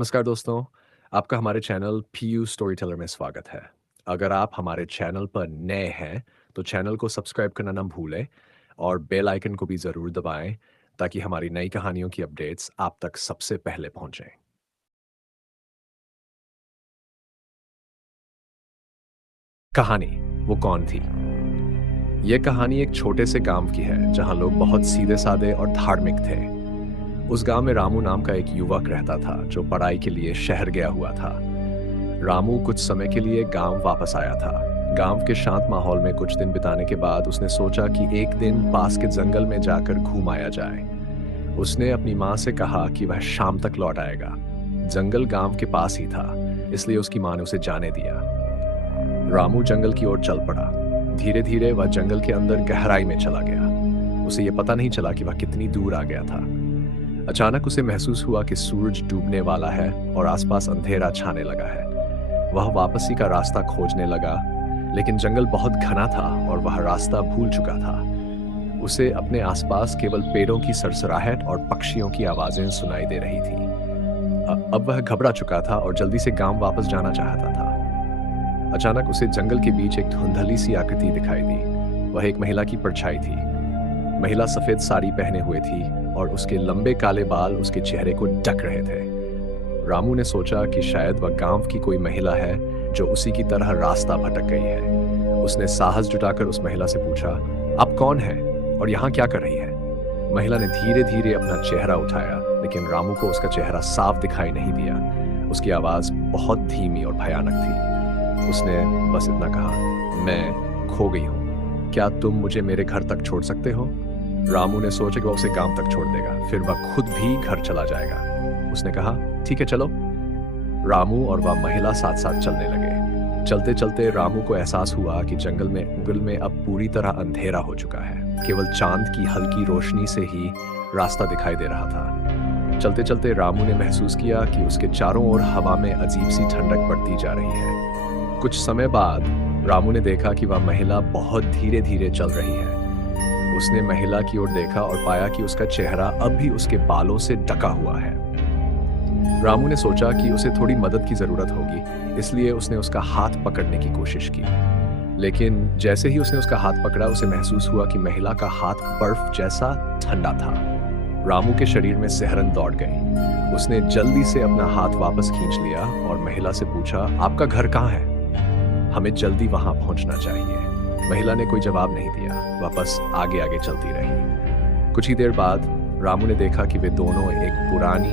नमस्कार दोस्तों, आपका हमारे चैनल पीयू स्टोरी टेलर में स्वागत है। अगर आप हमारे चैनल पर नए हैं, तो चैनल को सब्सक्राइब करना ना भूलें और बेल आइकन को भी ज़रूर दबाएं ताकि हमारी नई कहानियों की अपडेट्स आप तक सबसे पहले पहुंचें। कहानी वो कौन थी? ये कहानी एक छोटे से गांव की है जहां लोग बहुत सीधे-सादे और धार्मिक थे। उस गांव में रामू नाम का एक युवक रहता था जो पढ़ाई के लिए शहर गया हुआ था। रामू कुछ समय के लिए गांव वापस आया था। गांव के शांत माहौल में कुछ दिन बिताने के बाद उसने सोचा कि एक दिन पास के जंगल में जाकर घूम आया जाए। उसने अपनी माँ से कहा कि वह शाम तक लौट आएगा। जंगल गांव के पास ही था, इसलिए उसकी माँ ने उसे जाने दिया। रामू जंगल की ओर चल पड़ा। धीरे धीरे वह जंगल के अंदर गहराई में चला गया। उसे यह पता नहीं चला कि वह कितनी दूर आ गया था। अचानक उसे महसूस हुआ कि सूरज डूबने वाला है और आसपास अंधेरा छाने लगा है। वह वापसी का रास्ता खोजने लगा, लेकिन जंगल बहुत घना था और वह रास्ता भूल चुका था। उसे अपने आसपास केवल पेड़ों की सरसराहट और पक्षियों की आवाजें सुनाई दे रही थी। अब वह घबरा चुका था और जल्दी से गांव वापस जाना चाहता था। अचानक उसे जंगल के बीच एक धुंधली सी आकृति दिखाई दी। वह एक महिला की परछाई थी। महिला सफेद साड़ी पहने हुए थी और उसके लंबे काले बाल उसके चेहरे को ढक रहे थे। रामू ने सोचा कि शायद वह गांव की कोई महिला है जो उसी की तरह रास्ता भटक गई है। उसने साहस जुटाकर उस महिला से पूछा, आप कौन हैं और यहाँ क्या कर रही है? महिला ने धीरे धीरे अपना चेहरा उठाया, लेकिन रामू को उसका चेहरा साफ दिखाई नहीं दिया। उसकी आवाज बहुत धीमी और भयानक थी। उसने बस इतना कहा, मैं खो गई हूँ, क्या तुम मुझे मेरे घर तक छोड़ सकते हो? रामू ने सोचा कि वह उसे गांव तक छोड़ देगा, फिर वह खुद भी घर चला जाएगा। उसने कहा, ठीक है चलो। रामू और वह महिला साथ साथ चलने लगे। चलते चलते रामू को एहसास हुआ कि जंगल में अब पूरी तरह अंधेरा हो चुका है। केवल चांद की हल्की रोशनी से ही रास्ता दिखाई दे रहा था। चलते चलते रामू ने महसूस किया कि उसके चारों ओर हवा में अजीब सी ठंडक बढ़ती जा रही है। कुछ समय बाद रामू ने देखा कि वह महिला बहुत धीरे धीरे चल रही है। उसने महिला की ओर देखा और पाया कि उसका चेहरा अब भी उसके बालों से ढका हुआ है। रामू ने सोचा कि उसे थोड़ी मदद की जरूरत होगी, इसलिए उसने उसका हाथ पकड़ने की कोशिश की। लेकिन जैसे ही उसने उसका हाथ पकड़ा, उसे महसूस हुआ कि महिला का हाथ बर्फ जैसा ठंडा था। रामू के शरीर में सिहरन दौड़ गई। उसने जल्दी से अपना हाथ वापस खींच लिया और महिला से पूछा, आपका घर कहाँ है? हमें जल्दी वहां पहुंचना चाहिए। महिला ने कोई जवाब नहीं दिया, वह बस आगे आगे चलती रही। कुछ ही देर बाद रामू ने देखा कि वे दोनों एक पुरानी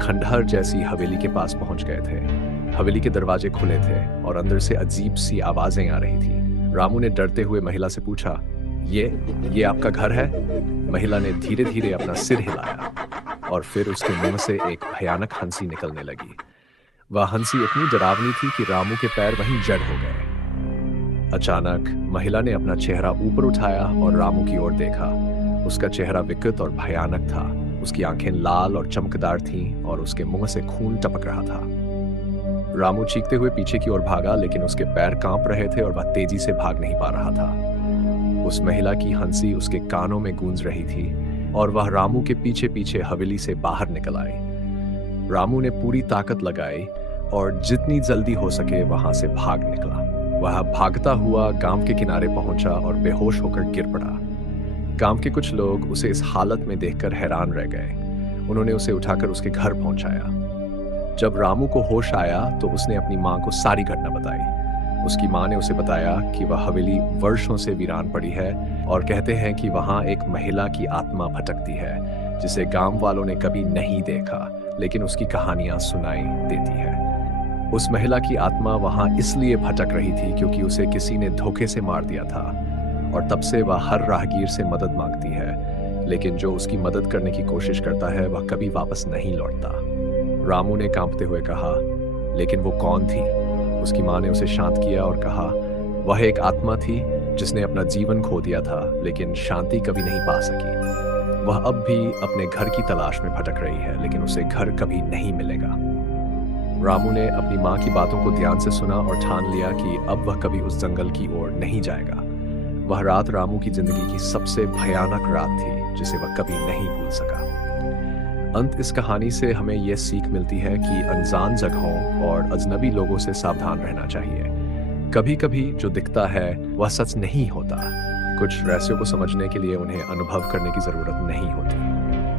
खंडहर जैसी हवेली के पास पहुंच गए थे। हवेली के दरवाजे खुले थे और अंदर से अजीब सी आवाजें आ रही थी। रामू ने डरते हुए महिला से पूछा, ये आपका घर है? महिला ने धीरे धीरे अपना सिर हिलाया और फिर उसके मुंह से एक भयानक हंसी निकलने लगी। वह हंसी इतनी डरावनी थी कि रामू के पैर वहीं जड़ हो गए। अचानक महिला ने अपना चेहरा ऊपर उठाया और रामू की ओर देखा। उसका चेहरा विकृत और भयानक था। उसकी आंखें लाल और चमकदार थीं और उसके मुंह से खून टपक रहा था। रामू चीखते हुए पीछे की ओर भागा, लेकिन उसके पैर कांप रहे थे और वह तेजी से भाग नहीं पा रहा था। उस महिला की हंसी उसके कानों में गूंज रही थी और वह रामू के पीछे पीछे हवेली से बाहर निकल आई। रामू ने पूरी ताकत लगाई और जितनी जल्दी हो सके वहां से भाग निकला। वह भागता हुआ गांव के किनारे पहुंचा और बेहोश होकर गिर पड़ा। गांव के कुछ लोग उसे इस हालत में देखकर हैरान रह गए। उन्होंने उसे उठाकर उसके घर पहुंचाया। जब रामू को होश आया तो उसने अपनी मां को सारी घटना बताई। उसकी मां ने उसे बताया कि वह हवेली वर्षों से वीरान पड़ी है और कहते हैं कि वहां एक महिला की आत्मा भटकती है, जिसे गांव वालों ने कभी नहीं देखा, लेकिन उसकी कहानियां सुनाई देती है। उस महिला की आत्मा वहां इसलिए भटक रही थी क्योंकि उसे किसी ने धोखे से मार दिया था और तब से वह हर राहगीर से मदद मांगती है, लेकिन जो उसकी मदद करने की कोशिश करता है वह कभी वापस नहीं लौटता। रामू ने कांपते हुए कहा, लेकिन वो कौन थी? उसकी मां ने उसे शांत किया और कहा, वह एक आत्मा थी जिसने अपना जीवन खो दिया था, लेकिन शांति कभी नहीं पा सकी। वह अब भी अपने घर की तलाश में भटक रही है, लेकिन उसे घर कभी नहीं मिलेगा। रामू ने अपनी मां की बातों को ध्यान से सुना और ठान लिया कि अब वह कभी उस जंगल की ओर नहीं जाएगा। वह रात रामू की जिंदगी की सबसे भयानक रात थी, जिसे वह कभी नहीं भूल सका। अंत इस कहानी से हमें यह सीख मिलती है कि अनजान जगहों और अजनबी लोगों से सावधान रहना चाहिए। कभी कभी जो दिखता है वह सच नहीं होता। कुछ रहस्यों को समझने के लिए उन्हें अनुभव करने की जरूरत नहीं होती।